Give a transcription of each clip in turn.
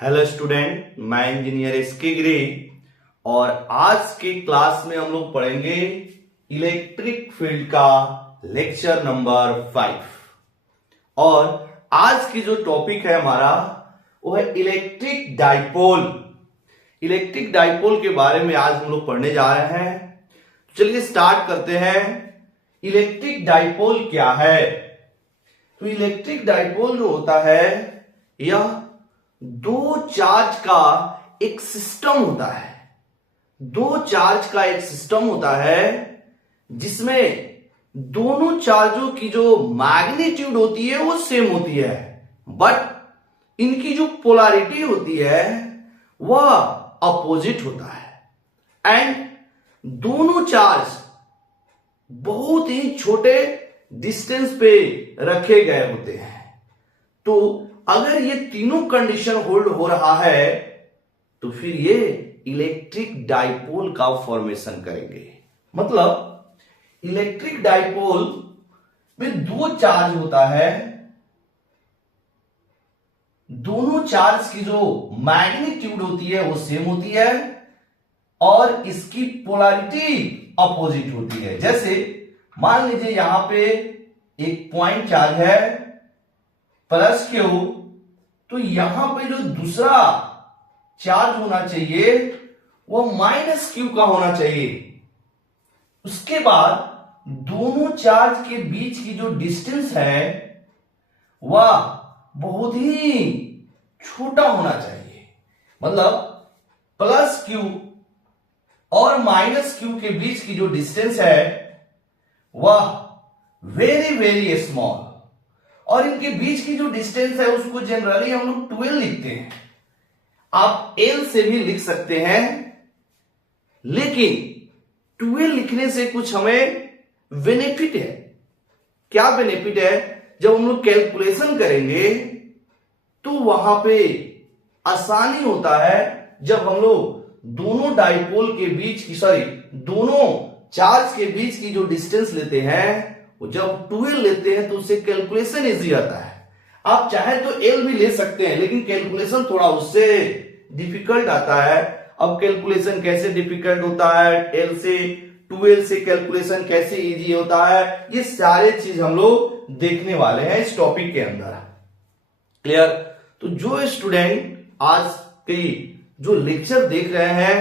Hello student, मैं engineer SK गिरी और आज के क्लास में हम लोग पढ़ेंगे इलेक्ट्रिक फील्ड का लेक्चर नंबर 5। और आज की जो टॉपिक है हमारा वो है इलेक्ट्रिक डाइपोल। इलेक्ट्रिक डाइपोल के बारे में आज हम लोग पढ़ने जा रहे हैं। तो चलिए स्टार्ट करते हैं। इलेक्ट्रिक डाइपोल क्या है? तो इलेक्ट्रिक डाइपोल जो होता है यह दो चार्ज का एक सिस्टम होता है। दो चार्ज का एक सिस्टम होता है जिसमें दोनों चार्जों की जो मैग्नीट्यूड होती है वो सेम होती है, बट इनकी जो पोलैरिटी होती है वह अपोजिट होता है। एंड दोनों चार्ज बहुत ही छोटे डिस्टेंस पे रखे गए होते हैं। तो अगर ये तीनों कंडीशन होल्ड हो रहा है तो फिर ये इलेक्ट्रिक डाइपोल का फॉर्मेशन करेंगे। मतलब इलेक्ट्रिक डाइपोल में दो चार्ज होता है, दोनों चार्ज की जो मैग्नीट्यूड होती है वो सेम होती है और इसकी पोलैरिटी अपोजिट होती है। जैसे मान लीजिए यहां पे एक पॉइंट चार्ज है प्लस क्यू, तो यहां पे जो दूसरा चार्ज होना चाहिए वो माइनस क्यू का होना चाहिए। उसके बाद दोनों चार्ज के बीच की जो डिस्टेंस है वह बहुत ही छोटा होना चाहिए। मतलब प्लस क्यू और माइनस क्यू के बीच की जो डिस्टेंस है वह वेरी वेरी स्मॉल, और इनके बीच की जो डिस्टेंस है उसको जनरली हम लोग 12 लिखते हैं। आप L से भी लिख सकते हैं, लेकिन 12 लिखने से कुछ हमें बेनिफिट है। क्या बेनिफिट है? जब हम लोग कैलकुलेशन करेंगे तो वहां पे आसानी होता है। जब हम लोग दोनों डाइपोल के बीच की दोनों चार्ज के बीच की जो डिस्टेंस लेते हैं वो जब 12 लेते हैं तो उससे कैलकुलेशन इजी आता है। आप चाहे तो L भी ले सकते हैं, लेकिन कैलकुलेशन थोड़ा उससे डिफिकल्ट आता है। अब कैलकुलेशन कैसे डिफिकल्ट होता है, L से 12 से कैलकुलेशन कैसे इजी होता है, ये सारे चीज हम लोग देखने वाले हैं इस टॉपिक के अंदर। क्लियर? तो जो स्टूडेंट आज के जो लेक्चर देख रहे हैं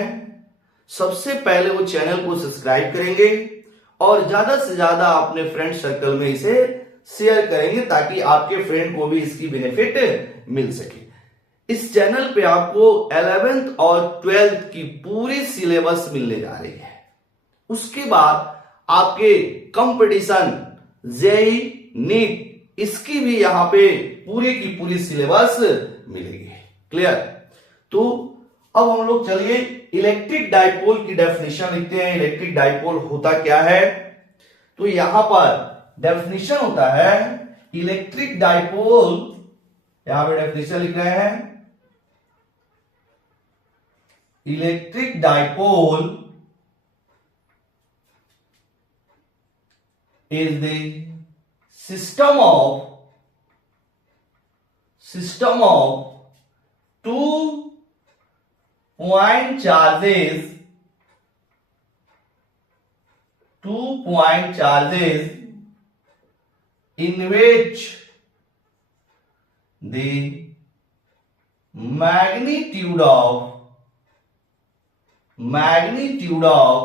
सबसे पहले वो चैनल को सब्सक्राइब करेंगे और ज्यादा से ज्यादा अपने फ्रेंड सर्कल में इसे शेयर करेंगे ताकि आपके फ्रेंड को भी इसकी बेनिफिट मिल सके। इस चैनल पे आपको 11th और 12th की पूरी सिलेबस मिलने जा रही है। उसके बाद आपके कंपटीशन जेई नीट इसकी भी यहां पे पूरी की पूरी सिलेबस मिलेगी। क्लियर? तो अब हम लोग चलिए इलेक्ट्रिक डाइपोल की डेफिनेशन लिखते हैं। इलेक्ट्रिक डाइपोल होता क्या है? तो यहां पर डेफिनेशन होता है इलेक्ट्रिक डाइपोल, यहां पे डेफिनेशन लिख रहे हैं। Electric dipole is the system of two point charges in which the magnitude of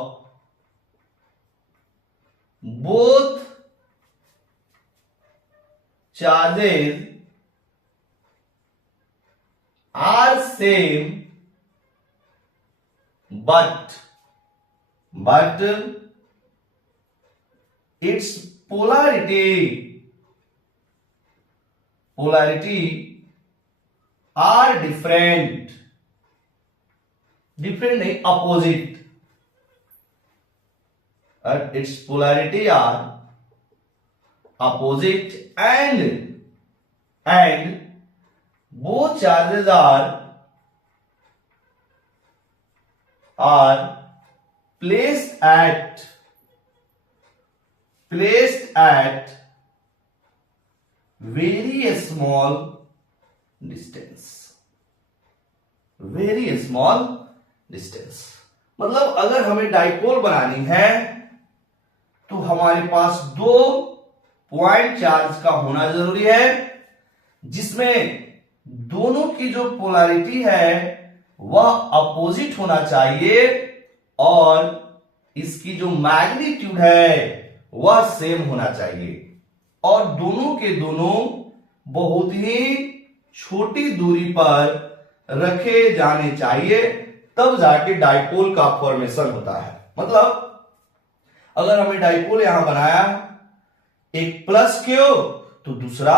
both charges are same, but its polarity are different नहीं, opposite, and its polarity are opposite and both charges are placed at very small distance. Very small distance. मतलब अगर हमें dipole बनानी है तो हमारे पास दो point charge का होना जरूरी है, जिसमें दोनों की जो पोलैरिटी है वह अपोजिट होना चाहिए और इसकी जो मैग्नीट्यूड है वह सेम होना चाहिए, और दोनों के दोनों बहुत ही छोटी दूरी पर रखे जाने चाहिए, तब जाके डाइपोल का फॉर्मेशन होता है। मतलब अगर हमें डाइपोल यहां बनाया, एक प्लस क्यू तो दूसरा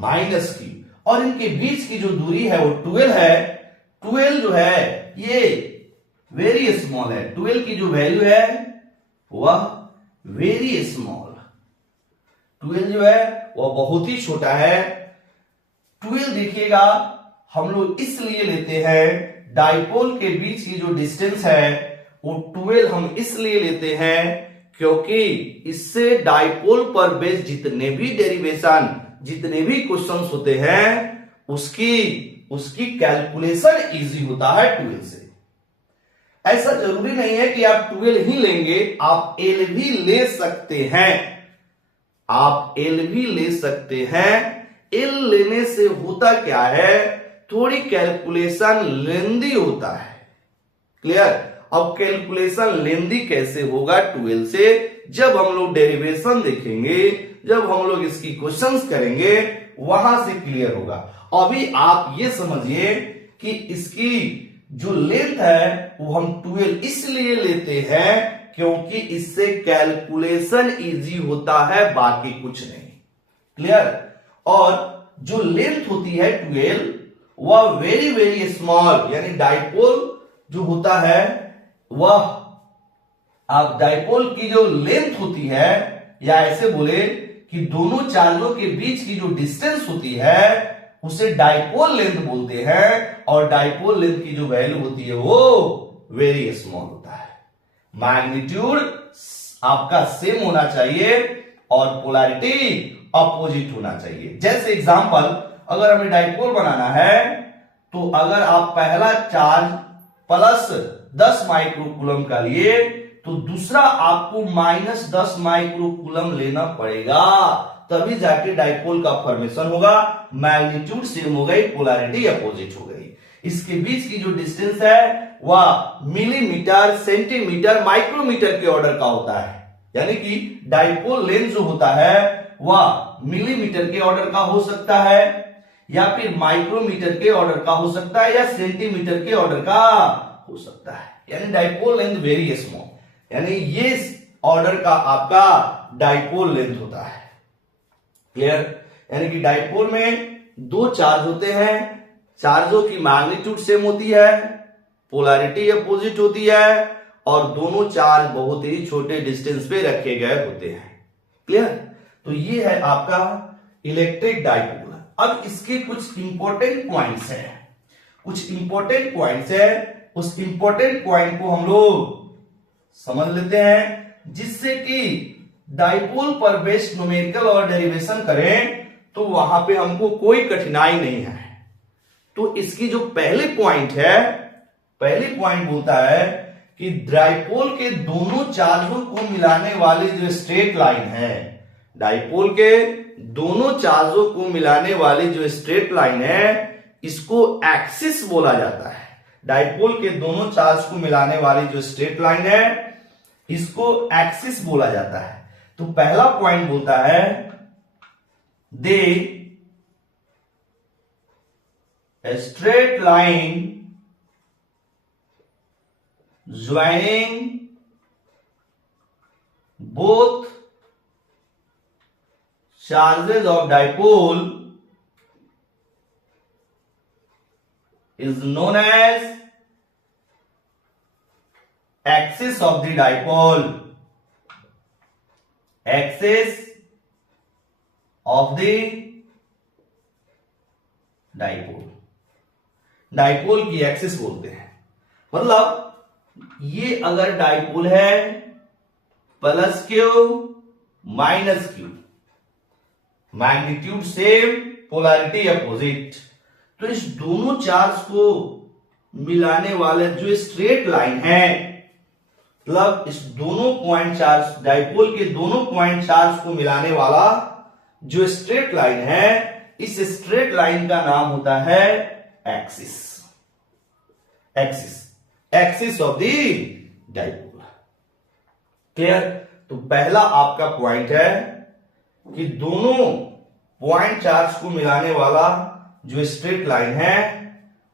माइनस क्यू, और इनके बीच की जो दूरी है वो 12 है। 12 जो है ये वेरी स्मॉल है, 12 की जो वैल्यू है वह वेरी स्मॉल, 12 जो है वह बहुत ही छोटा है। 12 देखिएगा हम लोग इसलिए लेते हैं, डाइपोल के बीच की जो डिस्टेंस है वो 12 हम इसलिए लेते हैं क्योंकि इससे डाइपोल पर बेस्ड जितने भी डेरिवेशन, जितने भी क्वेश्चंस होते हैं उसकी कैलकुलेशन इजी होता है 12 से। ऐसा जरूरी नहीं है कि आप 12 ही लेंगे, आप एल भी ले सकते हैं, आप एल भी ले सकते हैं। एल लेने से होता क्या है, थोड़ी कैलकुलेशन लेंदी होता है। क्लियर? अब कैलकुलेशन लेंदी कैसे होगा 12 से, जब हम लोग डेरिवेशन देखेंगे, जब हम लोग इसकी क्वेश्चंस करेंगे वहां से क्लियर होगा। अभी आप ये समझिए कि इसकी जो लेंथ है वो हम 12 इसलिए लेते हैं क्योंकि इससे कैलकुलेशन इजी होता है, बाकी कुछ नहीं। क्लियर? और जो लेंथ होती है 12 वह वेरी वेरी स्मॉल, यानी डाइपोल जो होता है वह, आप डाइपोल की जो लेंथ होती है, या ऐसे बोले कि दोनों चार्जों के बीच की जो डिस्टेंस होती है उसे डाइपोल लेंथ बोलते हैं, और डाइपोल लेंथ की जो वैल्यू होती है वो वेरी स्मॉल होता है। मैग्नीट्यूड आपका सेम होना चाहिए और पोलैरिटी अपोजिट होना चाहिए। जैसे एग्जांपल, अगर हमें डाइपोल बनाना है तो अगर आप पहला चार्ज प्लस 10 माइक्रोकूलम का लिए तो दूसरा आपको माइनस 10 माइक्रोकूलम लेना पड़ेगा, तभी जाके डाइपोल का फॉर्मेशन होगा। मैग्नीट्यूड सेम हो गई, पोलैरिटी अपोजिट हो गई। इसके बीच की जो डिस्टेंस है वह मिलीमीटर, सेंटीमीटर, माइक्रोमीटर के ऑर्डर का होता है, यानी कि डाइपोल लेंथ जो होता है वह मिलीमीटर के ऑर्डर का हो सकता है, या फिर माइक्रोमीटर के ऑर्डर का हो सकता है, या सेंटीमीटर के ऑर्डर का हो सकता है। यानी डाइपोल लेंथ वेरी स्मॉल, यानी ये ऑर्डर का आपका डाइपोल लेंथ होता है। क्लियर? यानी कि डाइपोल में दो चार्ज होते हैं, चार्जों की मैग्नीट्यूड सेम होती है, पोलैरिटी अपोजिट होती है, और दोनों चार्ज बहुत ही छोटे डिस्टेंस पे रखे गए होते हैं। क्लियर? तो ये है आपका इलेक्ट्रिक डाइपोल। अब इसके कुछ इंपॉर्टेंट पॉइंट्स हैं, कुछ इंपॉर्टेंट पॉइंट्स है, उस इंपॉर्टेंट पॉइंट को हम लोग समझ लेते हैं, जिससे कि डाइपोल पर बेस्ड न्यूमेरिकल और डेरिवेशन करें तो वहां पे हमको कोई कठिनाई नहीं है। तो इसकी जो पहले पॉइंट है, पहली पॉइंट बोलता है कि डाइपोल के दोनों चार्जों को मिलाने वाली जो स्ट्रेट लाइन है, डाइपोल के दोनों चार्जों को मिलाने वाली जो स्ट्रेट लाइन है इसको एक्सिस बोला जाता है। डाइपोल के दोनों चार्ज को मिलाने वाली जो स्ट्रेट लाइन है इसको एक्सिस बोला जाता है। तो पहला पॉइंट बोलता है the straight line joining both charges of dipole is known as axis of the dipole. Axis of the dipole. Dipole की एक्सिस बोलते हैं। मतलब ये अगर डाइपोल है plus Q minus Q, magnitude same, polarity opposite, तो इस दोनों चार्ज को मिलाने वाले जो स्ट्रेट लाइन है, मतलब इस दोनों पॉइंट चार्ज, डाइपोल के दोनों पॉइंट चार्ज को मिलाने वाला जो स्ट्रेट लाइन है, इस स्ट्रेट लाइन का नाम होता है axis, axis of the dipole. Clear? तो पहला आपका पॉइंट है कि दोनों पॉइंट चार्ज को मिलाने वाला जो स्ट्रेट लाइन है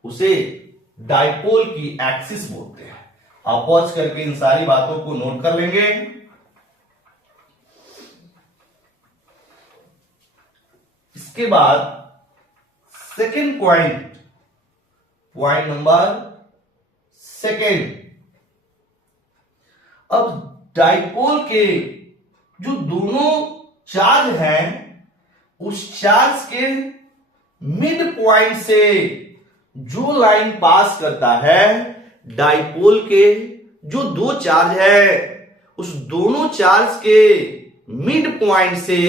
उसे डाइपोल की एक्सिस बोलते हैं। आप पॉज करके इन सारी बातों को नोट कर लेंगे। इसके बाद second point, point number second, अब डाइपोल के जो दोनों चार्ज हैं उस चार्ज के मिड पॉइंट से जो लाइन पास करता है, डाइपोल के जो दो चार्ज है उस दोनों चार्ज के मिड पॉइंट से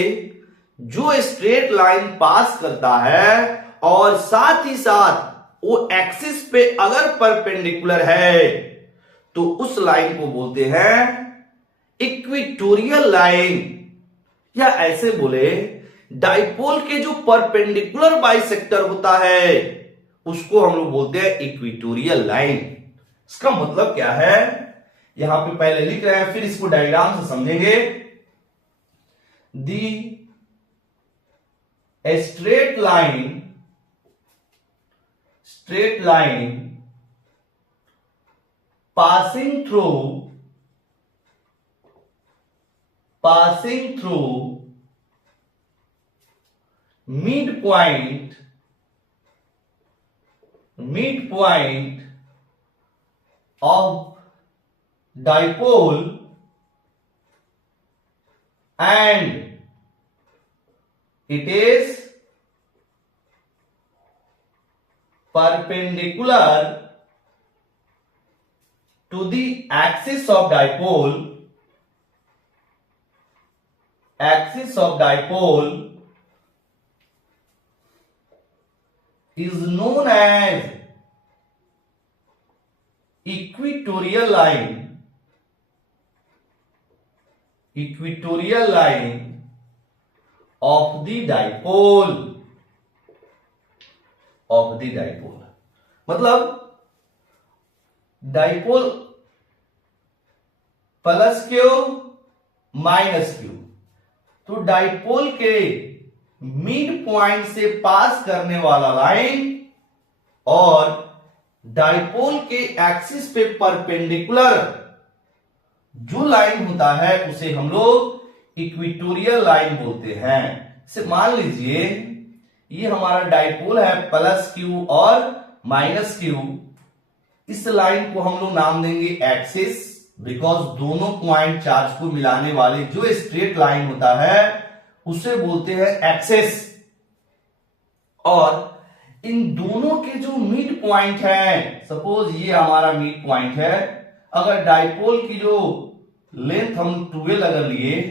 जो स्ट्रेट लाइन पास करता है और साथ ही साथ वो एक्सिस पे अगर परपेंडिकुलर है तो उस लाइन को बोलते हैं इक्वेटोरियल लाइन, या ऐसे बोले डाइपोल के जो परपेंडिकुलर बाइसेक्टर होता है उसको हम लोग बोलते हैं इक्वेटोरियल लाइन। इसका मतलब क्या है, यहां पे पहले लिख रहे हैं फिर इसको डायग्राम से समझेंगे। The straight line passing through midpoint of dipole and it is perpendicular to the axis of dipole is known as equatorial line of the dipole मतलब dipole plus Q minus Q, तो dipole के mid point से पास करने वाला line और dipole के axis पे perpendicular जो लाइन होता है उसे हम लोग इक्वेटोरियल लाइन बोलते हैं। इसे मान लीजिए ये हमारा डाइपोल है प्लस क्यू और माइनस क्यू, इस लाइन को हम लोग नाम देंगे एक्सिस, बिकॉज दोनों पॉइंट चार्ज को मिलाने वाले जो स्ट्रेट लाइन होता है उसे बोलते हैं एक्सिस। और इन दोनों के जो मिड पॉइंट है, सपोज ये हमारा मिड पॉइंट है, अगर डाइपोल की जो लेंथ हम 12 अगर लिए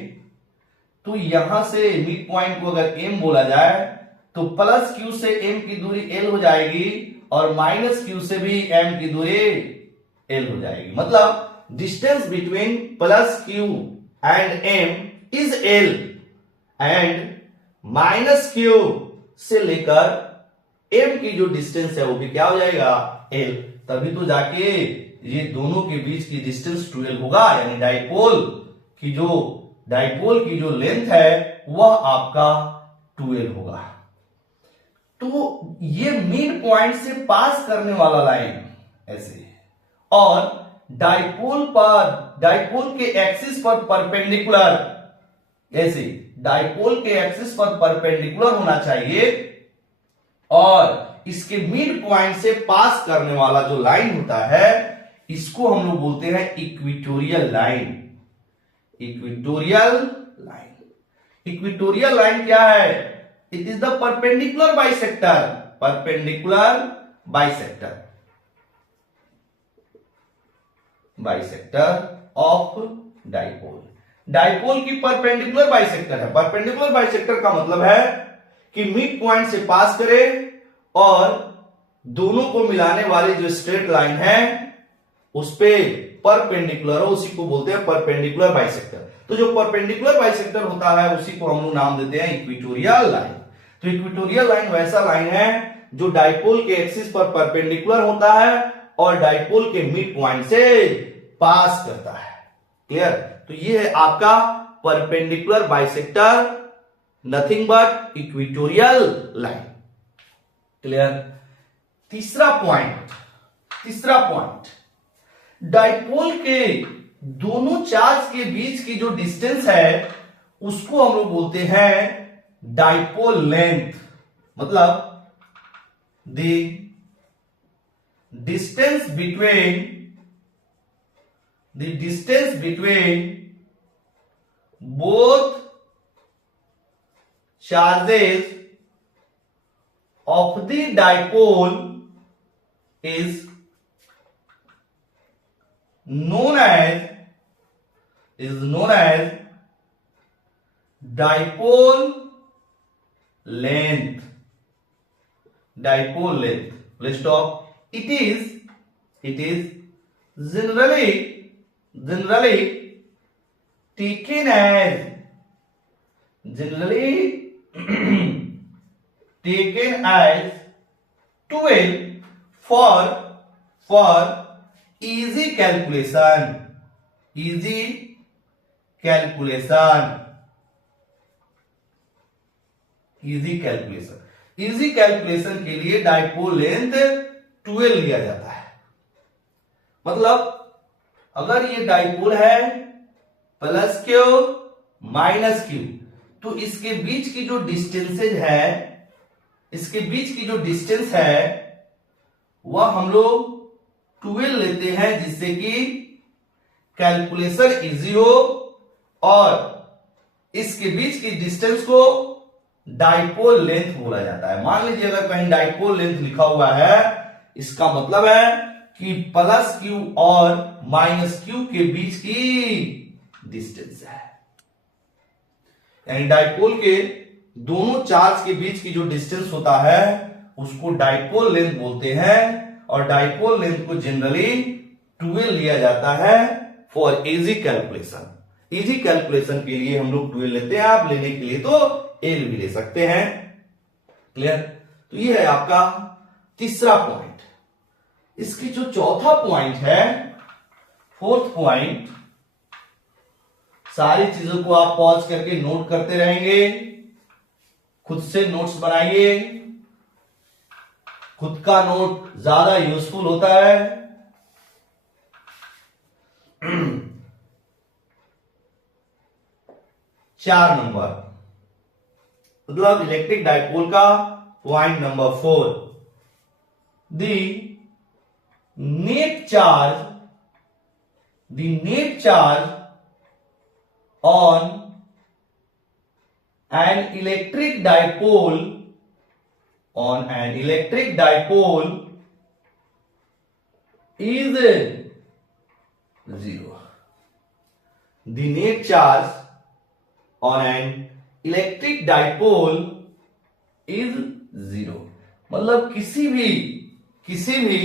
तो यहां से मिड पॉइंट को अगर m बोला जाए तो प्लस क्यू से m की दूरी l हो जाएगी और माइनस क्यू से भी m की दूरी l हो जाएगी। मतलब distance between plus Q and m is l and minus Q से लेकर m की जो डिस्टेंस है वो भी क्या हो जाएगा, l। तभी तो जाके ये दोनों के बीच की डिस्टेंस 12 होगा, यानी डाइपोल की जो लेंथ है वह आपका 12 होगा। तो ये मिड पॉइंट से पास करने वाला लाइन ऐसे, और डाइपोल के एक्सिस पर परपेंडिकुलर, ऐसे डाइपोल के एक्सिस पर परपेंडिकुलर होना चाहिए और इसके मिड पॉइंट से पास करने वाला जो लाइन होता है इसको हम लोग बोलते हैं इक्वेटोरियल लाइन। इक्वेटोरियल लाइन क्या है? It is the perpendicular bisector of dipole. Dipole की परपेंडिकुलर बाइसेक्टर है। परपेंडिकुलर बाइसेक्टर का मतलब है कि मिड पॉइंट से पास करे और दोनों को मिलाने वाली जो स्ट्रेट लाइन है उस पे परपेंडिकुलर हो, उसी को बोलते हैं परपेंडिकुलर बाइसेक्टर। तो जो परपेंडिकुलर बाइसेक्टर होता है उसी को हम लोग नाम देते हैं इक्वेटोरियल लाइन। तो इक्वेटोरियल लाइन वैसा लाइन है जो डाइपोल के एक्सिस पर परपेंडिकुलर होता है और डाइपोल के मिड पॉइंट से पास करता है। क्लियर? तो ये है आपका perpendicular bisector, nothing but equatorial line. Clear? तीसरा पॉइंट, डाइपोल के दोनों चार्ज के बीच की जो डिस्टेंस है उसको हम लोग बोलते हैं डाइपोल लेंथ। मतलब the distance between both charges of the dipole is known as dipole length. Let's stop. It is generally taken as 12 for easy calculation. Easy calculation के लिए डाइपोल लेंथ 12 लिया जाता है। मतलब अगर ये डाइपोल है प्लस क्यू माइनस क्यू, तो इसके बीच की जो डिस्टेंस है वह हम लोग 12 लेते हैं, जिससे कि कैलकुलेशन इजी हो और इसके बीच की डिस्टेंस को डाइपोल लेंथ बोला जाता है। मान लीजिए अगर कहीं डाइपोल लेंथ लिखा हुआ है, इसका मतलब है कि प्लस क्यू और माइनस क्यू के बीच की डिस्टेंस है। यानी डाइपोल के दोनों चार्ज के बीच की जो डिस्टेंस होता है उसको डाइपोल लेंथ बोलते हैं और डाइपोल लेंथ को जनरली 12 लिया जाता है फॉर इजी कैलकुलेशन के लिए हम लोग 12 लेते हैं। आप लेने के लिए तो 1 भी ले सकते हैं। क्लियर? तो ये है आपका तीसरा पॉइंट। इसकी जो चौथा पॉइंट है, फोर्थ पॉइंट, सारी चीजों को आप पॉज करके नोट करते रहेंगे, खुद से नोट्स बनाइए। खुद का नोट ज्यादा यूजफुल होता है। 4 नंबर, मतलब इलेक्ट्रिक डाइपोल का point number 4, the net charge on an electric dipole is 0. The net charge on an electric dipole is 0. मतलब किसी भी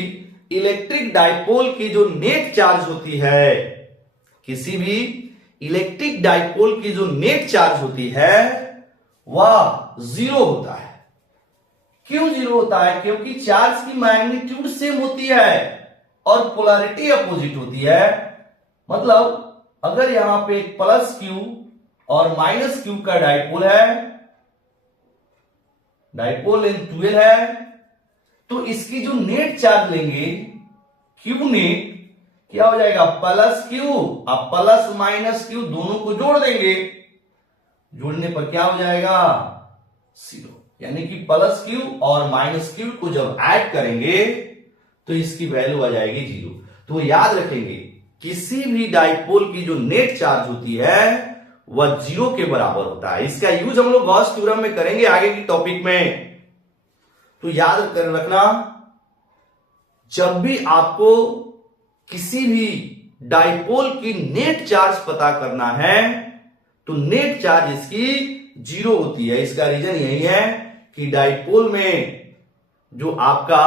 इलेक्ट्रिक डाइपोल की जो नेट चार्ज होती है, किसी भी इलेक्ट्रिक डाइपोल की जो नेट चार्ज होती है वह 0 होता है। क्यों 0 होता है? क्योंकि चार्ज की मैग्नीट्यूड सेम होती है और पोलैरिटी अपोजिट होती है। मतलब अगर यहां पे एक प्लस क्यू और माइनस क्यू का डाइपोल है, डाइपोल लेंथ 12 है, तो इसकी जो नेट चार्ज लेंगे क्यू नेट, क्या हो जाएगा? Plus Q. अब प्लस माइनस क्यू दोनों को जोड़ देंगे, जोड़ने पर क्या हो जाएगा? 0। यानी कि प्लस क्यू और माइनस क्यू को जब ऐड करेंगे तो इसकी वैल्यू आ जाएगी 0। तो याद रखेंगे, किसी भी डाइपोल की जो नेट चार्ज होती है वह 0 के बराबर होता है। इसका यूज हम लोग गॉस थ्योरम में करेंगे आगे की टॉपिक में। तो याद कर रखना, जब भी आपको किसी भी डाइपोल की नेट चार्ज पता करना है तो नेट चार्ज इसकी 0 होती है। इसका रीजन यही है कि डाइपोल में जो आपका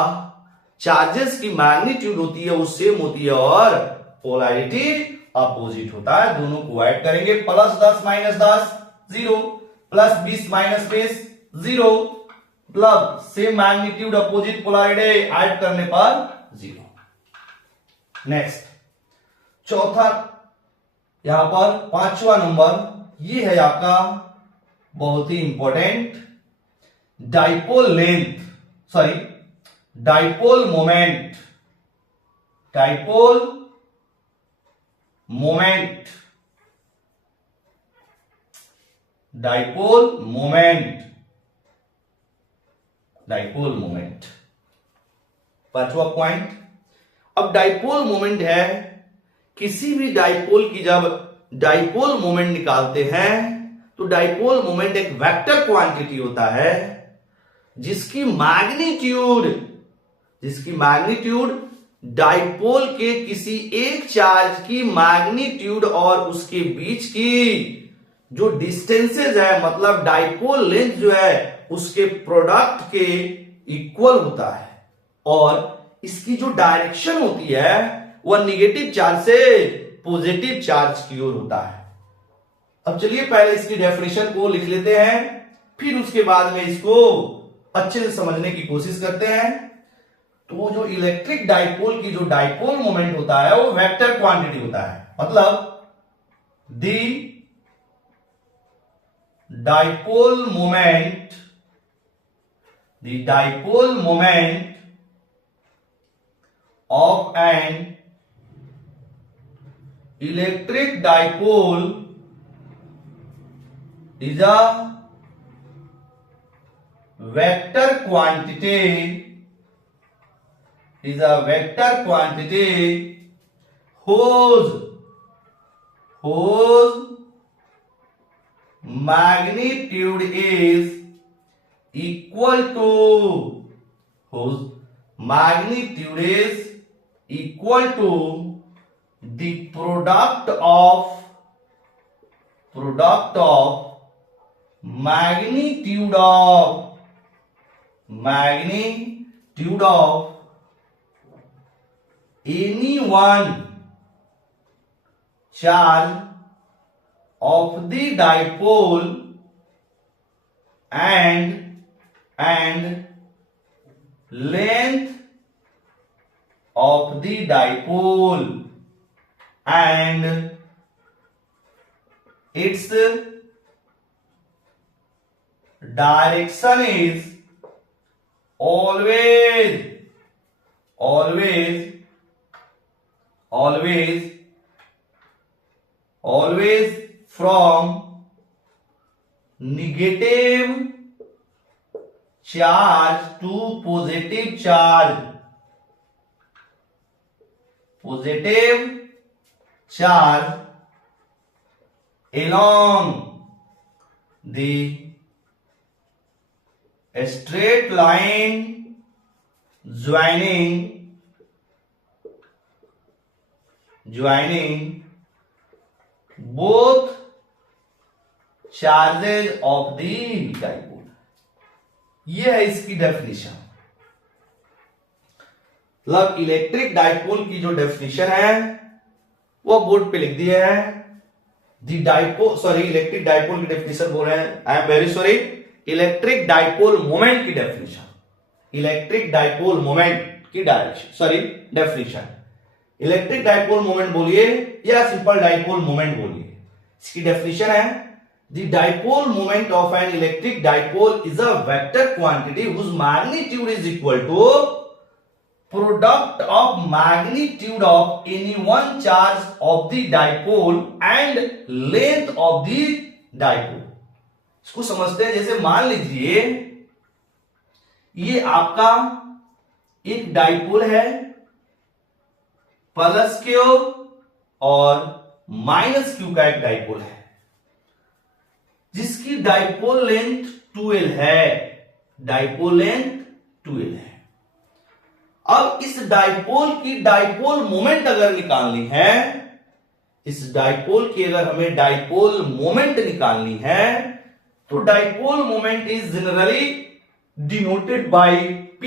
चार्जेस की मैग्नीट्यूड होती है वो सेम होती है और पोलैरिटी अपोजिट होता है। दोनों को ऐड करेंगे, +10 - 10 0, +20 - 20 0, plus same magnitude opposite polarity add करने पर 0। नेक्स्ट चौथा, यहां पर 5वां नंबर, ये है आपका बहुत ही important, dipole length, sorry dipole moment, dipole moment, dipole moment, dipole moment, 5वां पॉइंट। अब डाइपोल मोमेंट है, किसी भी डाइपोल की जब डाइपोल मोमेंट निकालते हैं तो डाइपोल मोमेंट एक वेक्टर क्वांटिटी होता है जिसकी मैग्नीट्यूड डाइपोल के किसी एक चार्ज की मैग्नीट्यूड और उसके बीच की जो डिस्टेंसेज है, मतलब डाइपोल लेंथ जो है उसके प्रोडक्ट के इक्वल होता है, और इसकी जो डायरेक्शन होती है वह निगेटिव चार्ज से पॉजिटिव चार्ज की ओर होता है। अब चलिए पहले इसकी डेफिनेशन को लिख लेते हैं, फिर उसके बाद में इसको अच्छे से समझने की कोशिश करते हैं। तो जो इलेक्ट्रिक डाइपोल की जो डाइपोल मोमेंट होता है वो वेक्टर क्वांटिटी होता है, मतलब the dipole moment of an electric dipole is a vector quantity whose magnitude is equal to the product of magnitude of any one charge of the dipole and length of the dipole and its direction is always from negative charge to positive charge along the straight line joining both charges of the dipole। यह है इसकी definition. मतलब electric dipole की जो definition है वो board पे लिख दिया है। इलेक्ट्रिक डाइपोल की डेफिनेशन बोल रहे हैं, I am very sorry, electric dipole moment की डेफिनेशन, इलेक्ट्रिक डाइपोल मोमेंट की डेफिनेशन। इलेक्ट्रिक डाइपोल मोमेंट बोलिए या सिंपल डाइपोल मोमेंट बोलिए, इसकी डेफिनेशन है the dipole moment of an electric dipole is a vector quantity whose magnitude is equal to product of magnitude of any one charge of the dipole and length of the dipole। इसको समझते हैं, जैसे मान लीजिए ये आपका एक dipole है, प्लस क्यू और माइनस क्यू का एक डाइपोल है जिसकी डाइपोल लेंथ 12 है, डाइपोल लेंथ 12 है। अब इस डाइपोल की डाइपोल मोमेंट अगर निकालनी है, इस डाइपोल की अगर हमें डाइपोल मोमेंट निकालनी है तो dipole moment is generally denoted by P।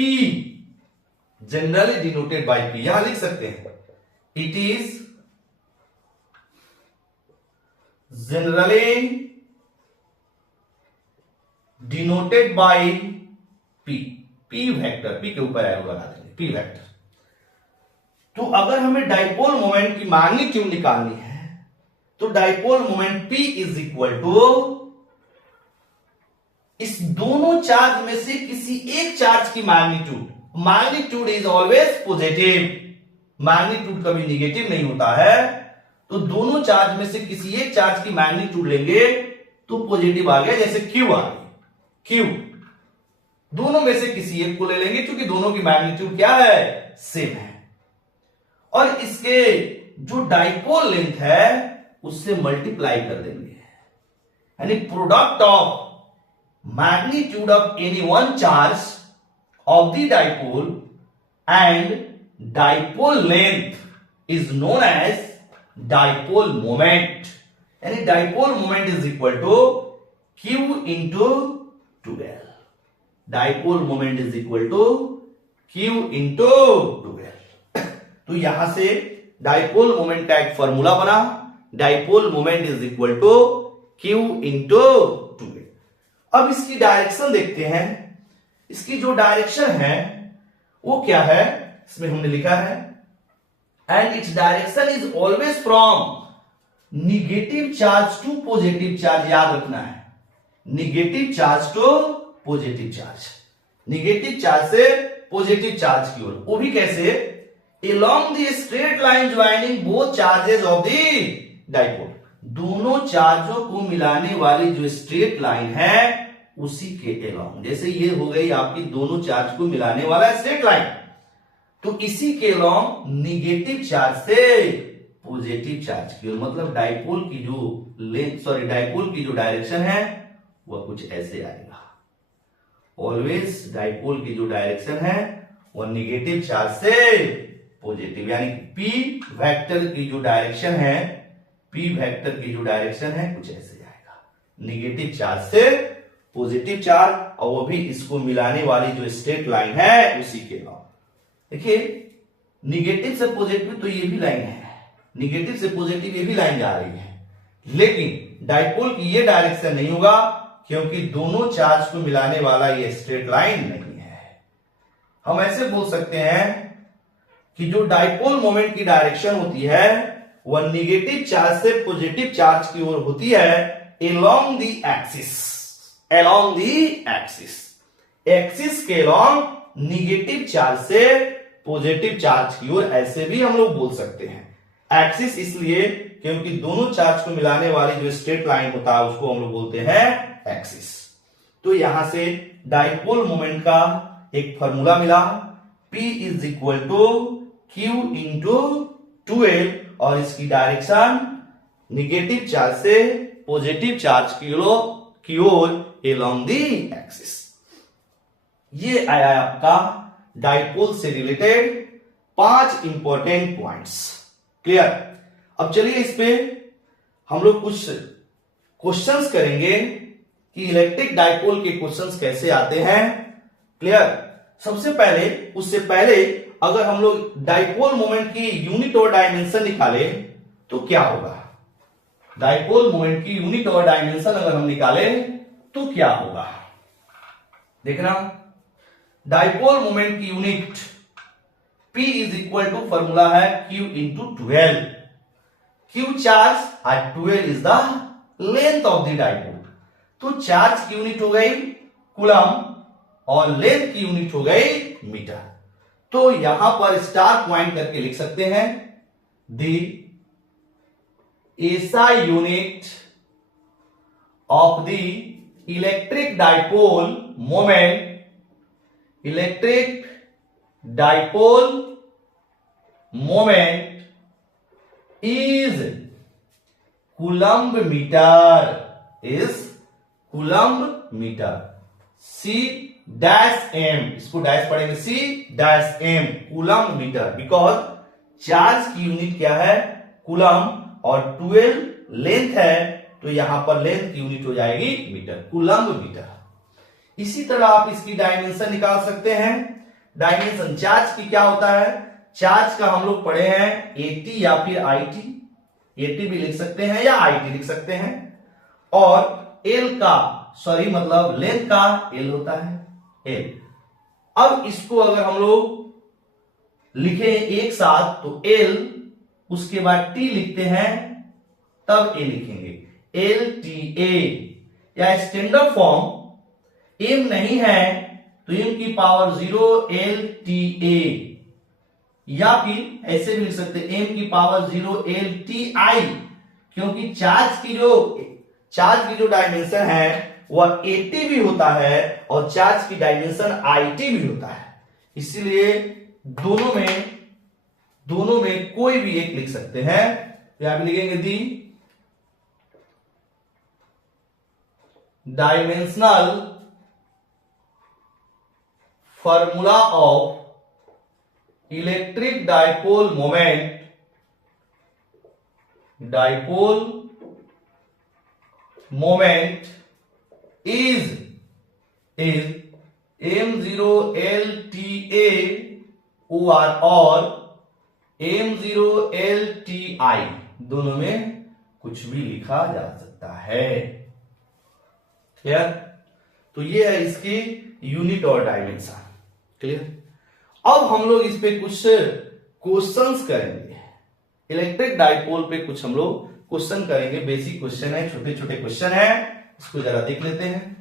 Generally denoted by P, यहां लिख सकते हैं it is generally denoted by P, P vector, P के ऊपर एरो लगा देंगे, पी वेक्टर। तो अगर हमें डाइपोल मोमेंट की मैग्नीट्यूड निकालनी है तो dipole moment P is equal to इस दोनों चार्ज में से किसी एक चार्ज की magnitude, magnitude is always positive, magnitude कभी निगेटिव नहीं होता है, तो दोनों चार्ज में से किसी एक चार्ज की मैग्नीट्यूड लेंगे तो पॉजिटिव आ गया, जैसे Q आ गई, Q दोनों में से किसी एक को ले लेंगे क्योंकि दोनों की मैग्नीट्यूड क्या है, सेम है, और इसके जो डाइपोल लेंथ है उससे मल्टीप्लाई कर देंगे, यानी product of magnitude of any one charge of the dipole and dipole length is known as dipole moment, यानी dipole moment is equal to Q into 2L, dipole moment is equal to Q into 2L। तो यहां से dipole moment का एक formula बना, dipole moment is equal to Q into 2L। अब इसकी direction देखते हैं, इसकी जो डायरेक्शन है वो क्या है, इसमें हमने लिखा है and it's direction is always from negative charge to positive charge, याद रखना है, negative charge to positive charge, negative charge से पॉजिटिव चार्ज की ओर, वो भी कैसे, along the straight line joining both charges of the dipole, दोनों चार्जों को मिलाने वाली जो स्ट्रेट लाइन है उसी के along, जैसे ये हो गई आपकी दोनों चार्ज को मिलाने वाला स्ट्रेट लाइन, तो इसी के along निगेटिव चार्ज से पॉजिटिव चार्ज की ओर, मतलब डाइपोल की जो लेंथ, सॉरी डाइपोल की जो डायरेक्शन है वह कुछ ऐसे आएगा, ऑलवेज डाइपोल की जो डायरेक्शन है वह निगेटिव चार्ज से पॉजिटिव, यानी P वेक्टर की जो डायरेक्शन है, P वेक्टर की जो डायरेक्शन है कुछ ऐसे आएगा, निगेटिव चार्ज से पॉजिटिव चार्ज, और वो भी इसको मिलाने वाली जो स्ट्रेट लाइन है उसी के नाम। देखिए निगेटिव से पॉजिटिव तो ये भी लाइन है, निगेटिव से पॉजिटिव ये भी लाइन जा रही है, लेकिन डाइपोल की ये डायरेक्शन नहीं होगा क्योंकि दोनों चार्ज को मिलाने वाला ये स्ट्रेट लाइन नहीं है। हम ऐसे बोल सकते हैं कि जो डाइपोल मोमेंट की डायरेक्शन होती है वह निगेटिव चार्ज से पॉजिटिव चार्ज की ओर होती है along the axis, along the axis, axis के along निगेटिव चार्ज से पॉजिटिव चार्ज की ओर, ऐसे भी हम लोग बोल सकते हैं। एक्सिस इसलिए क्योंकि दोनों चार्ज को मिलाने वाली जो स्ट्रेट लाइन होता है उसको हम लोग बोलते हैं एक्सिस। तो यहां से डाइपोल मोमेंट का एक फॉर्मूला मिला, P is equal to Q into 2L, और इसकी डायरेक्शन निगेटिव चार्ज से पॉजिटिव चार्ज की ओर along the एक्सिस। ये आया आपका डाइपोल से रिलेटेड 5 इंपॉर्टेंट पॉइंट्स। क्लियर? अब चलिए इस पे हम लोग कुछ क्वेश्चंस करेंगे कि इलेक्ट्रिक डाइपोल के क्वेश्चंस कैसे आते हैं। क्लियर? सबसे पहले, उससे पहले अगर हम लोग डाइपोल मोमेंट की यूनिट और डायमेंशन निकाले तो क्या होगा, डाइपोल मोमेंट की यूनिट और डायमेंशन अगर हम निकाले तो क्या होगा, देखना। डाइपोल मोमेंट की unit P is equal to formula है Q इंटू 12, Q चार्ज और 12 is the length of the dipole. तो चार्ज की यूनिट हो गई कूलम और लेंथ की यूनिट हो गई मीटर। तो यहां पर स्टार पॉइंट करके लिख सकते हैं the SI unit of the electric dipole moment, electric dipole moment is coulomb metre, is coulomb metre. C dash m, इसको डैश पढ़ेंगे, C dash m coulomb metre, because charge की यूनिट क्या है coulomb और 12 लेंथ है, तो यहां पर लेंथ की यूनिट हो जाएगी मीटर, कूलम्ब मीटर। इसी तरह आप इसकी डायमेंशन निकाल सकते हैं। डायमेंशन चार्ज की क्या होता है, चार्ज का हम लोग पढ़े हैं एटी या फिर आईटी, एटी भी लिख सकते हैं या आईटी लिख सकते हैं, और एल का सॉरी मतलब लेंथ का एल होता है एल। अब इसको अगर हम लोग लिखे एक साथ तो एल उसके बाद टी लिखते हैं तब ए लिखेंगे, एल टी ए, या स्टैंडर्ड फॉर्म एम नहीं है तो एम की पावर 0 एल टी ए, या फिर ऐसे भी लिख सकते हैं एम की पावर 0 एल टी आई, क्योंकि चार्ज की जो डायमेंशन है वह 80 भी होता है और चार्ज की डायमेंशन IT भी होता है, इसीलिए दोनों में कोई भी एक लिख सकते हैं। यहां पे लिखेंगे the dimensional formula of electric dipole moment is m0 LTA or m0 LTI, दोनों में कुछ भी लिखा जा सकता है। क्लियर? तो ये है इसकी यूनिट और डायमेंशन। क्लियर? अब हम लोग इस पे कुछ क्वेश्चंस करेंगे, इलेक्ट्रिक डाइपोल पे कुछ हम लोग क्वेश्चन करेंगे, बेसिक क्वेश्चन है, छोटे छोटे क्वेश्चन है, इसको जरा देख लेते हैं।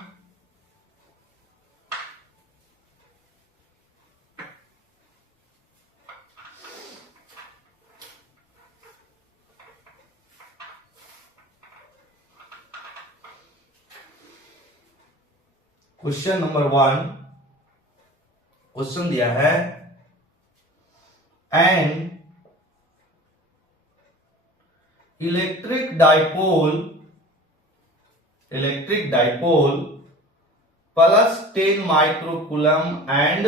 क्वेश्चन नंबर 1, क्वेश्चन दिया है an electric dipole plus 10 microcoulomb and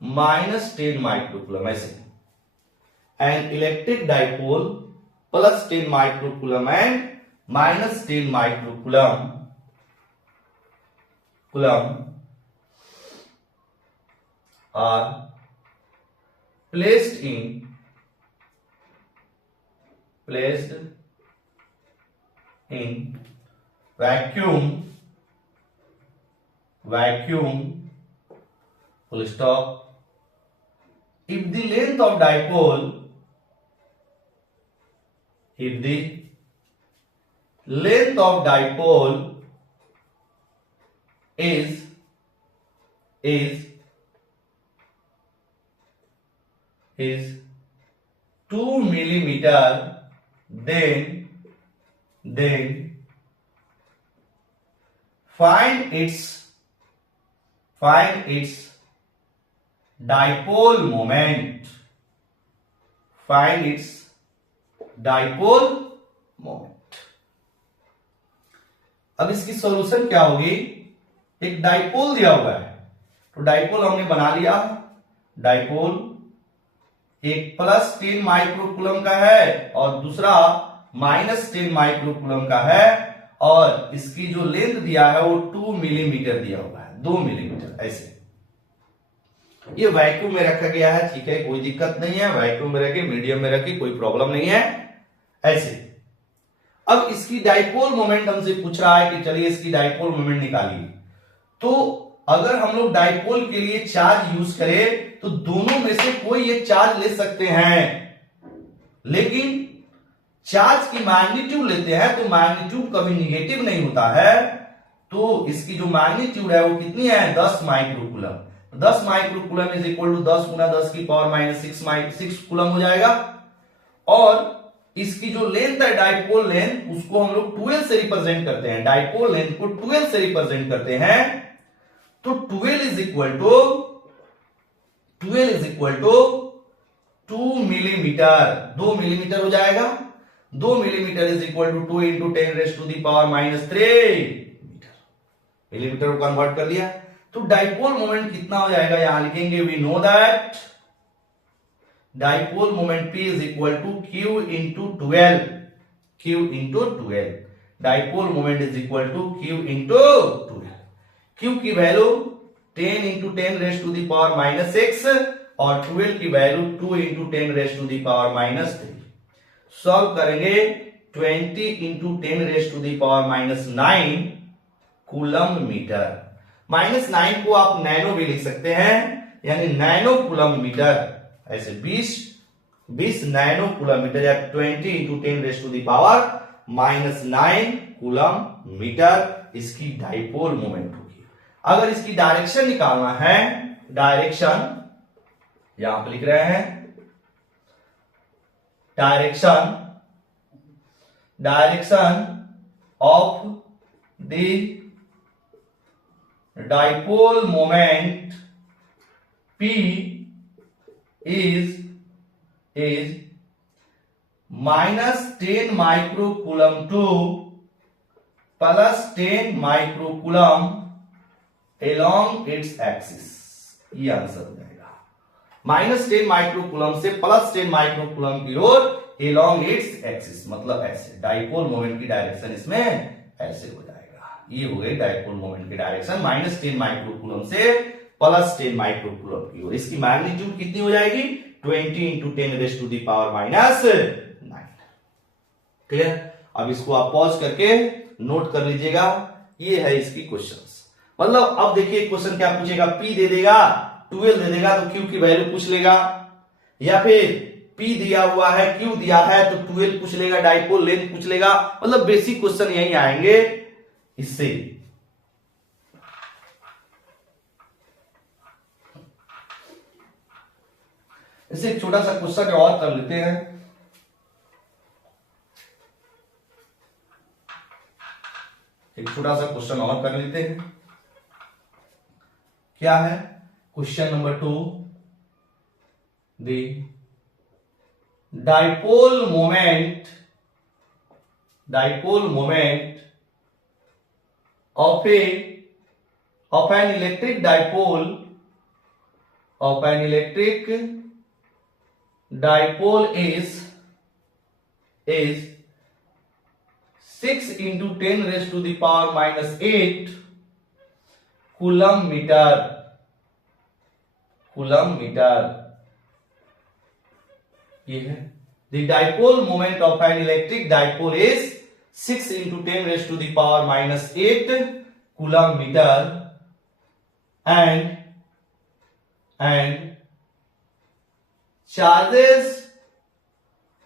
minus 10 microcoulomb, ऐसे an electric dipole plus 10 microcoulomb and minus 10 microcoulomb are placed in vacuum full stop if the length of dipole is 2 millimeter, then find its dipole moment. अब इसकी solution क्या होगी, एक dipole दिया हुआ है तो डाइपोल हमने बना लिया, डाइपोल एक प्लस 10 माइक्रोकूलम का है और दूसरा माइनस 10 माइक्रोकूलम का है, और इसकी जो लेंथ दिया है वो 2 मिलीमीटर दिया हुआ है, 2 मिलीमीटर। ऐसे ये वैक्यूम में रखा गया है, ठीक है, कोई दिक्कत नहीं है, वैक्यूम में रखे, मीडियम में रखे, कोई प्रॉब्लम नहीं है। ऐसे अब इसकी डाइपोल मोमेंट हमसे पूछ रहा है कि चलिए इसकी डाइपोल मोमेंट निकालिए। तो अगर हम लोग डाइपोल के लिए चार्ज यूज करें तो दोनों में से कोई एक चार्ज ले सकते हैं, लेकिन चार्ज की मैग्नीट्यूड लेते हैं तो मैग्नीट्यूड कभी निगेटिव नहीं होता है, तो इसकी जो मैग्नीट्यूड है वो कितनी है, 10 microcoulomb. 10 microcoulomb is equal to 10 गुना 10 की पावर माइनस 6 कूलम हो जाएगा। और इसकी जो लेंथ है डाइपोल लेंथ, उसको हम लोग 12 से रिप्रेजेंट करते हैं, डाइपोल लेंथ को 12 से रिप्रेजेंट करते हैं, तो 12 is equal to 2 millimetre, 2 millimetre हो जाएगा। 2 millimetre is equal to 2 into 10 raise to the power minus 3 millimetre को कन्वर्ट कर लिया। तो डाइपोल मोमेंट कितना हो जाएगा, यहां लिखेंगे we know that dipole moment P is equal to Q into 12, dipole moment is equal to Q into 12। Q की value 10 into 10 raise to the power minus 6 और 12 की value 2 into 10 raise to the power minus 3। Solve करेंगे 20 into 10 raise to the power minus 9 coulomb metre. Minus 9 को आप nano भी लिख सकते हैं, यानी नैनो कूलम मीटर। ऐसे 20 नैनो कूलम मीटर या 20 into 10 raise to the power minus 9 coulomb metre इसकी डाइपोल मोमेंट होगी। अगर इसकी डायरेक्शन निकालना है, डायरेक्शन यहां पर लिख रहे हैं, direction of the dipole moment P is minus 10 microcoulomb to plus 10 microcoulomb along its axis। ये आंसर हो जाएगा। माइनस 10 माइक्रोकूलम से प्लस 10 माइक्रोकूलम की ओर along its axis, मतलब ऐसे। डाइपोल मोमेंट की डायरेक्शन इसमें ऐसे हो जाएगा। ये हो गई डाइपोल मोमेंट की डायरेक्शन माइनस 10 माइक्रोकूलम से प्लस 10 माइक्रोकूलम की ओर। इसकी मैग्नीट्यूड कितनी हो जाएगी? 20 into 10 raise to the power minus 9। Clear? अब इसको आप पॉज करके नोट कर लीजिएगा। ये है इसकी क्वेश्चंस। मतलब अब देखिए क्वेश्चन क्या पूछेगा, P दे देगा, 12 दे देगा तो Q की वैल्यू पूछ लेगा, या फिर P दिया हुआ है, Q दिया है तो 12 पूछ लेगा, डाइपोल लेंथ पूछ लेगा। मतलब बेसिक क्वेश्चन यही आएंगे इससे। इसे एक छोटा सा क्वेश्चन और कर लेते हैं। एक छोटा सा क्वेश्चन और कर लेते हैं। क्या है? Question number 2, the dipole moment of an electric dipole is 6 into 10 raised to the power minus 8 coulomb meter। ये है the dipole moment of an electric dipole is 6 into 10 raised to the power minus 8 coulomb meter and charges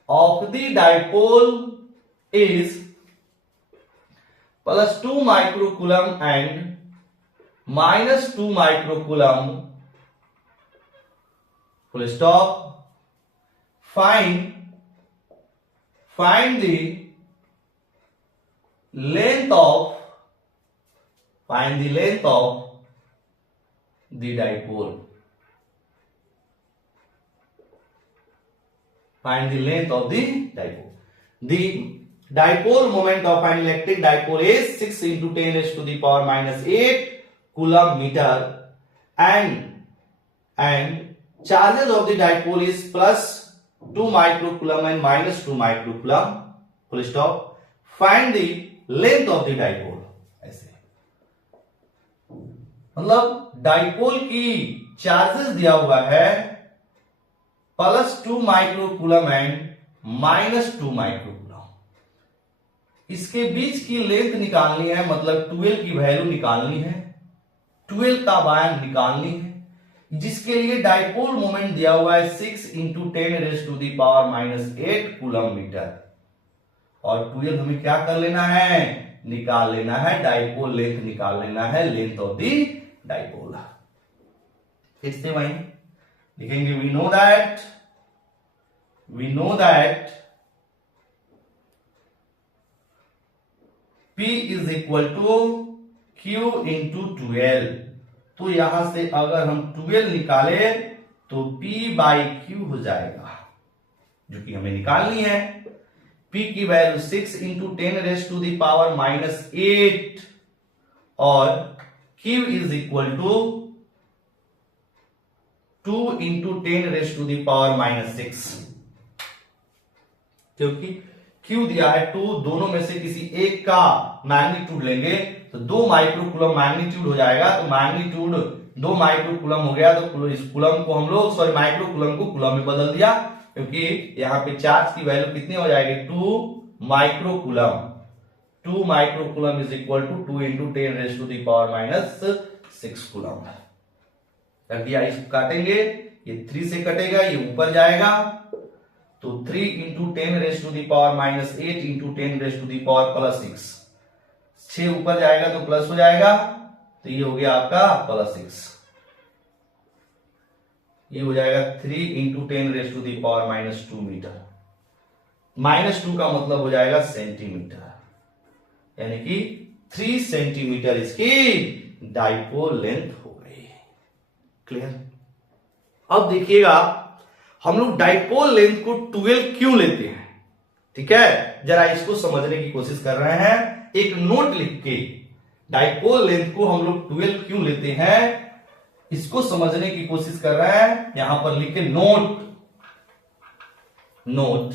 of the dipole is plus 2 microcoulomb and minus 2 microcoulomb, full stop। find the length of the dipole। Find the length of the dipole. The dipole moment of an electric dipole is 6 into 10 raised to the power minus 8 coulomb meter and charges of the dipole is plus 2 microcoulomb and minus 2 microcoulomb, full stop। Find the length of the dipole। ऐसे मतलब dipole की charges दिया हुआ है plus 2 microcoulomb and minus 2 microcoulomb. इसके बीच की length निकालनी है, मतलब 12 की वैल्यू निकालनी है, 12 का बायन निकालनी है, जिसके लिए डाइपोल मोमेंट दिया हुआ है 6 into 10 raise to the power minus 8 coulomb metre. और 12 हमें क्या कर लेना है? निकाल लेना है, डाइपोल लेंथ निकाल लेना है, लेंथ ऑफ दी डाइपोल। इससे वही लिखेंगे we know that P is equal to Q into 12। तो यहां से अगर हम 12 निकाले तो P by Q हो जाएगा, जो कि हमें निकालनी है। P की value 6 into 10 raise to the power minus 8 और Q is equal to 2 into 10 raise to the power minus 6। क्योंकि Q दिया है 2, दोनों में से किसी एक का मैग्नीट्यूड लेंगे तो 2 माइक्रोकूलम मैग्नीट्यूड हो जाएगा। तो मैग्नीट्यूड 2 माइक्रोकूलम हो गया, तो इस कूलम को हम लोग माइक्रोकूलम को कूलम में बदल दिया, क्योंकि यहाँ पे चार्ज की वैल्यू कितनी हो जाएगी 2 microcoulomb. 2 microcoulomb is equal to 2 into 10⁻⁻⁶ coulomb कर दिया। इसको काटेंगे, ये 3 से कटेगा, ये ऊपर जाएगा, तो 3 इंटू 10⁻⁻⁸ इंटू 10⁻⁻+6, 6 ऊपर जाएगा तो प्लस हो जाएगा, तो ये हो गया आपका +6। ये हो जाएगा 3 इंटू 10⁻⁻² मीटर। -2 का मतलब हो जाएगा सेंटीमीटर, यानी कि 3 सेंटीमीटर इसकी डाइपोल लेंथ हो गई। क्लियर? अब देखिएगा हम लोग डाइपोल लेंथ को 12 क्यों लेते हैं, ठीक है, जरा इसको समझने की कोशिश कर रहे हैं। एक नोट लिख के डाइपोल लेंथ को हम लोग 12 क्यों लेते हैं, इसको समझने की कोशिश कर रहे हैं। यहां पर लिखे नोट।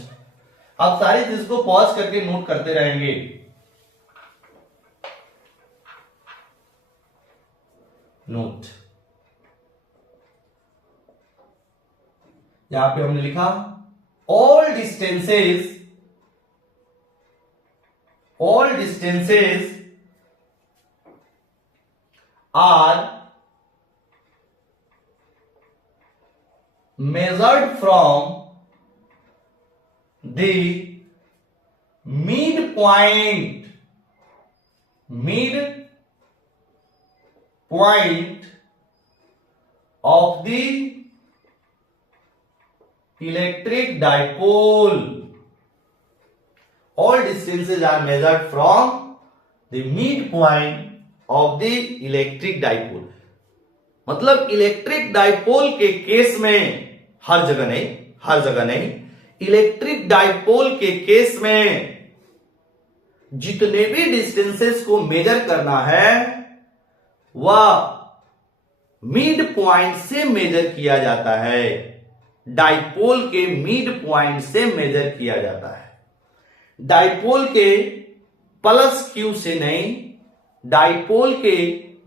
आप सारी चीज को पॉज करके नोट करते रहेंगे। नोट, यहां पे हमने लिखा all distances are measured from the midpoint of the electric dipole. All distances are measured from the midpoint of the electric dipole. मतलब इलेक्ट्रिक डाइपोल के केस में हर जगह नहीं, इलेक्ट्रिक डाइपोल के केस में जितने भी डिस्टेंसेस को मेजर करना है वह मिड पॉइंट से मेजर किया जाता है। डाइपोल के मिड पॉइंट से मेजर किया जाता है। डाइपोल के +q से नहीं, डाइपोल के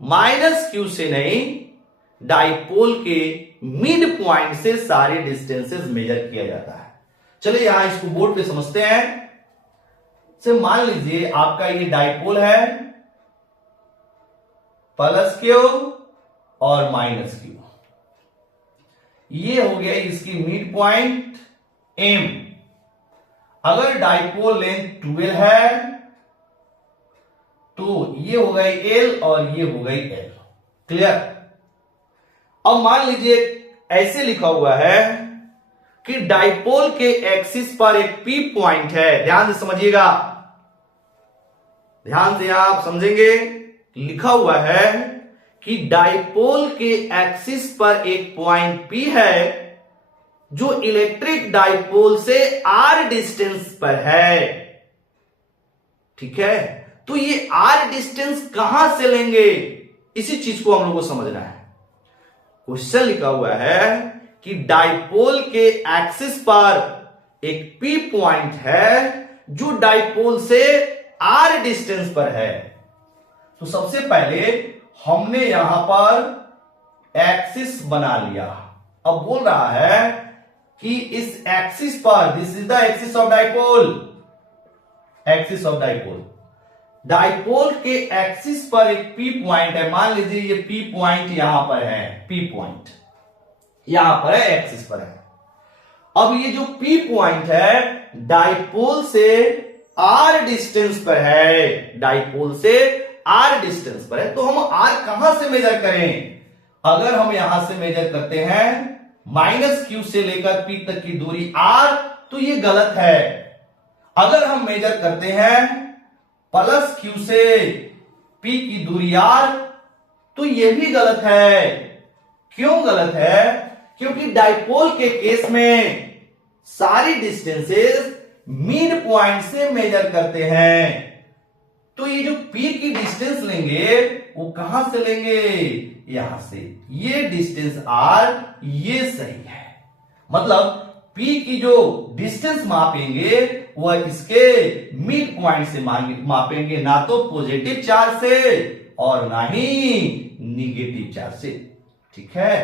-q से नहीं, डाइपोल के मिड पॉइंट से सारे डिस्टेंसेस मेजर किया जाता है। चलिए यहां इसको बोर्ड पे समझते हैं। से मान लीजिए आपका ये डाइपोल है, +q और -q, ये हो गया इसकी मिड पॉइंट M। अगर डाइपोल लेंथ 12 है तो ये हो गई L और ये हो गई L। क्लियर? अब मान लीजिए ऐसे लिखा हुआ है कि डाइपोल के एक्सिस पर एक P पॉइंट है। ध्यान से समझिएगा, ध्यान से आप समझेंगे। लिखा हुआ है कि डाइपोल के एक्सिस पर एक पॉइंट P है जो इलेक्ट्रिक डाइपोल से R डिस्टेंस पर है। ठीक है, तो ये R डिस्टेंस कहां से लेंगे, इसी चीज को हम लोग को समझना है। क्वेश्चन लिखा हुआ है कि डाइपोल के एक्सिस पर एक P पॉइंट है जो डाइपोल से R डिस्टेंस पर है। तो सबसे पहले हमने यहां पर एक्सिस बना लिया। अब बोल रहा है कि इस एक्सिस पर, this is the axis of dipole, axis of dipole, dipole के एक्सिस पर एक P पॉइंट है। मान लीजिए ये P पॉइंट यहां पर है, P पॉइंट यहां पर है, एक्सिस पर है। अब ये जो P पॉइंट है डाइपोल से R डिस्टेंस पर है, डाइपोल से R डिस्टेंस पर है। तो हम R कहां से मेजर करें? अगर हम यहां से मेजर करते हैं -q से लेकर P तक की दूरी R, तो ये गलत है। अगर हम मेजर करते हैं +q से P की दूरी R, तो ये भी गलत है। क्यों गलत है? क्योंकि डाइपोल के केस में सारी डिस्टेंसेस मिड पॉइंट से मेजर करते हैं। तो ये जो P की डिस्टेंस लेंगे वो कहां से लेंगे? यहां से। ये डिस्टेंस R, ये सही है। मतलब P की जो डिस्टेंस मापेंगे वह इसके मिड पॉइंट से मापेंगे, ना तो पॉजिटिव चार्ज से और ना ही निगेटिव चार्ज से। ठीक है,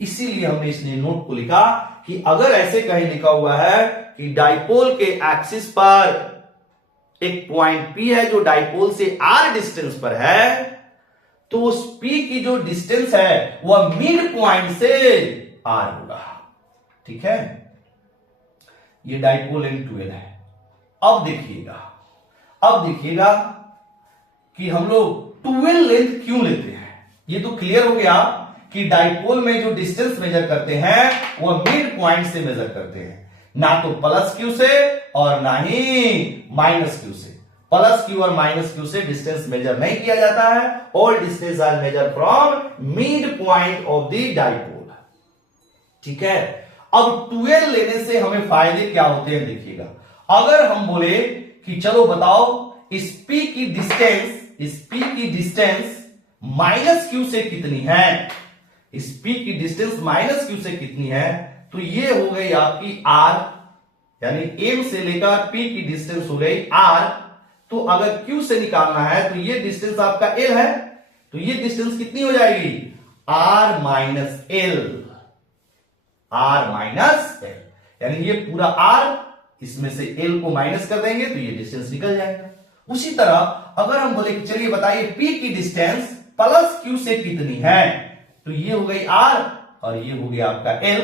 इसीलिए हमने इसने नोट को लिखा कि अगर ऐसे कहीं लिखा हुआ है कि डाइपोल के एक्सिस पर एक पॉइंट P है जो डाइपोल से R डिस्टेंस पर है, तो उस P की जो डिस्टेंस है वह मिड पॉइंट से R होगा। ठीक है, ये डाइपोल लेंथ 12 है। अब देखिएगा कि हम लोग 12 लेंथ क्यों लेते हैं। ये तो क्लियर हो गया कि डाइपोल में जो डिस्टेंस मेजर करते हैं वह मिड पॉइंट से मेजर करते हैं, ना तो प्लस क्यू से और ना ही माइनस क्यू से। प्लस क्यू और माइनस क्यू से डिस्टेंस मेजर नहीं किया जाता है। All distance are measure from mid point of the dipole. ठीक है, अब 12 लेने से हमें फायदे क्या होते हैं देखिएगा। अगर हम बोले कि चलो बताओ इस P की डिस्टेंस माइनस क्यू से कितनी है, इस P की डिस्टेंस माइनस क्यू से कितनी है, तो ये हो गई आपकी R, यानी M से लेकर P की डिस्टेंस हो गई R। तो अगर Q से निकालना है तो ये डिस्टेंस आपका L है, तो ये डिस्टेंस कितनी हो जाएगी R माइनस एल, यानी ये पूरा R, इसमें से L को माइनस कर देंगे तो ये डिस्टेंस निकल जाएगा। उसी तरह अगर हम बोले कि चलिए बताइए P की डिस्टेंस प्लस Q से कितनी है, तो ये हो गई R और ये हो गया आपका L,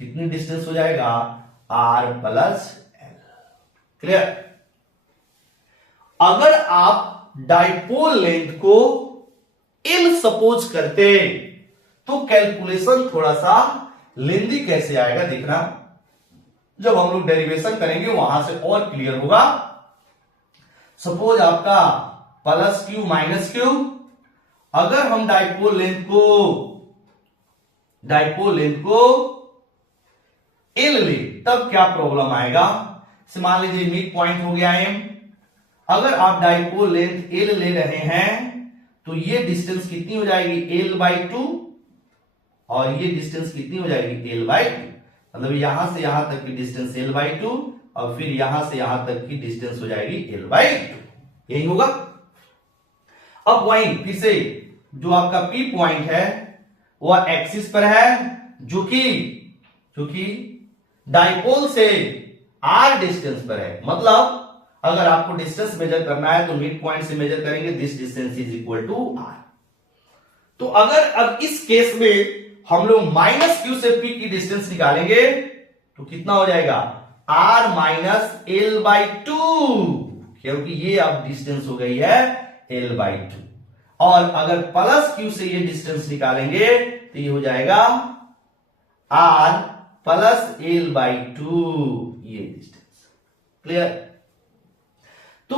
कितनी डिस्टेंस हो जाएगा R प्लस L। क्लियर। अगर आप डाइपोल लेंथ को L सपोज करते तो कैलकुलेशन थोड़ा सा लेंदी कैसे आएगा देखना, जब हम लोग डेरिवेशन करेंगे वहां से और क्लियर होगा। सपोज आपका प्लस क्यू माइनस क्यू, अगर हम डाइपोल लेंथ को एल ले तब क्या प्रॉब्लम आएगा। मान लीजिए मिड पॉइंट हो गया एम, अगर आप डाइपोल लेंथ एल ले रहे हैं तो ये डिस्टेंस कितनी हो जाएगी एल बाई 2 और ये डिस्टेंस कितनी हो जाएगी एल बाई 2, मतलब यहां से यहां तक की डिस्टेंस एल बाई 2 और फिर यहां से यहां तक की डिस्टेंस हो जाएगी एल बाई 2, यही होगा। अब वहीं फिर से जो आपका P पॉइंट है वह एक्सिस पर है, जो कि डाइपोल से R डिस्टेंस पर है। मतलब अगर आपको डिस्टेंस मेजर करना है तो मिड पॉइंट से मेजर करेंगे, this distance is equal to R। तो अगर अब इस केस में हम लोग माइनस क्यू से P की डिस्टेंस निकालेंगे तो कितना हो जाएगा R माइनस एल बाई 2, क्योंकि ये अब डिस्टेंस हो गई है एल बाई 2। और अगर प्लस क्यू से ये डिस्टेंस निकालेंगे तो ये हो जाएगा R प्लस एल बाई 2, ये डिस्टेंस। क्लियर। तो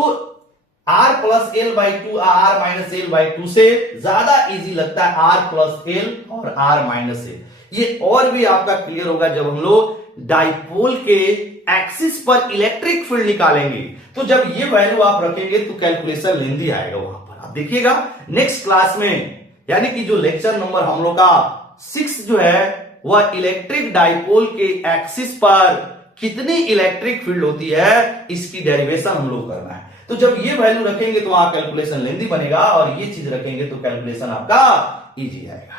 R plus L by 2 R minus L by 2 से ज्यादा इजी लगता है R प्लस एल और R माइनस एल। ये और भी आपका क्लियर होगा जब हम लोग डाइपोल के एक्सिस पर इलेक्ट्रिक फील्ड निकालेंगे। तो जब ये वैल्यू आप रखेंगे तो कैलकुलेशन लेंदी आएगा वहां पर। आप देखिएगा नेक्स्ट क्लास में, यानी कि जो लेक्चर नंबर हम लोग का 6 जो है वह इलेक्ट्रिक डाइपोल के एक्सिस पर कितनी इलेक्ट्रिक फील्ड होती है इसकी डेरिवेशन हम लोग करना है। तो जब ये वैल्यू रखेंगे तो वहां कैलकुलेशन लेंदी बनेगा और ये चीज रखेंगे तो कैलकुलेशन आपका इजी आएगा।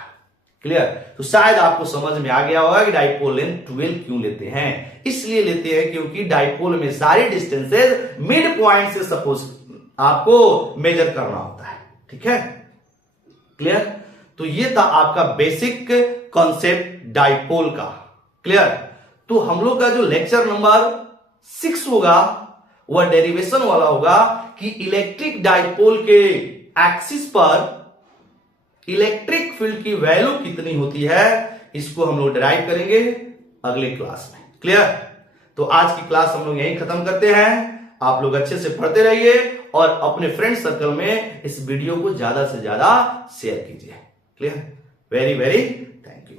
क्लियर। तो शायद आपको समझ में आ गया होगा कि डाइपोल लेंथ 12 क्यों लेते हैं। इसलिए लेते हैं क्योंकि डाइपोल में सारे डिस्टेंसेस मिड पॉइंट से सपोज आपको मेजर करना होता है। ठीक है, क्लियर। तो ये था आपका बेसिक कॉन्सेप्ट डाइपोल का। क्लियर। तो हम लोग का जो लेक्चर नंबर 6 होगा वह डेरिवेशन वाला होगा कि इलेक्ट्रिक डाइपोल के एक्सिस पर इलेक्ट्रिक फील्ड की वैल्यू कितनी होती है, इसको हम लोग डिराइव करेंगे अगले क्लास में। क्लियर। तो आज की क्लास हम लोग यहीं खत्म करते हैं। आप लोग अच्छे से पढ़ते रहिए और अपने फ्रेंड सर्कल में इस वीडियो को ज्यादा से ज्यादा शेयर कीजिए। Clear. Very very thank you.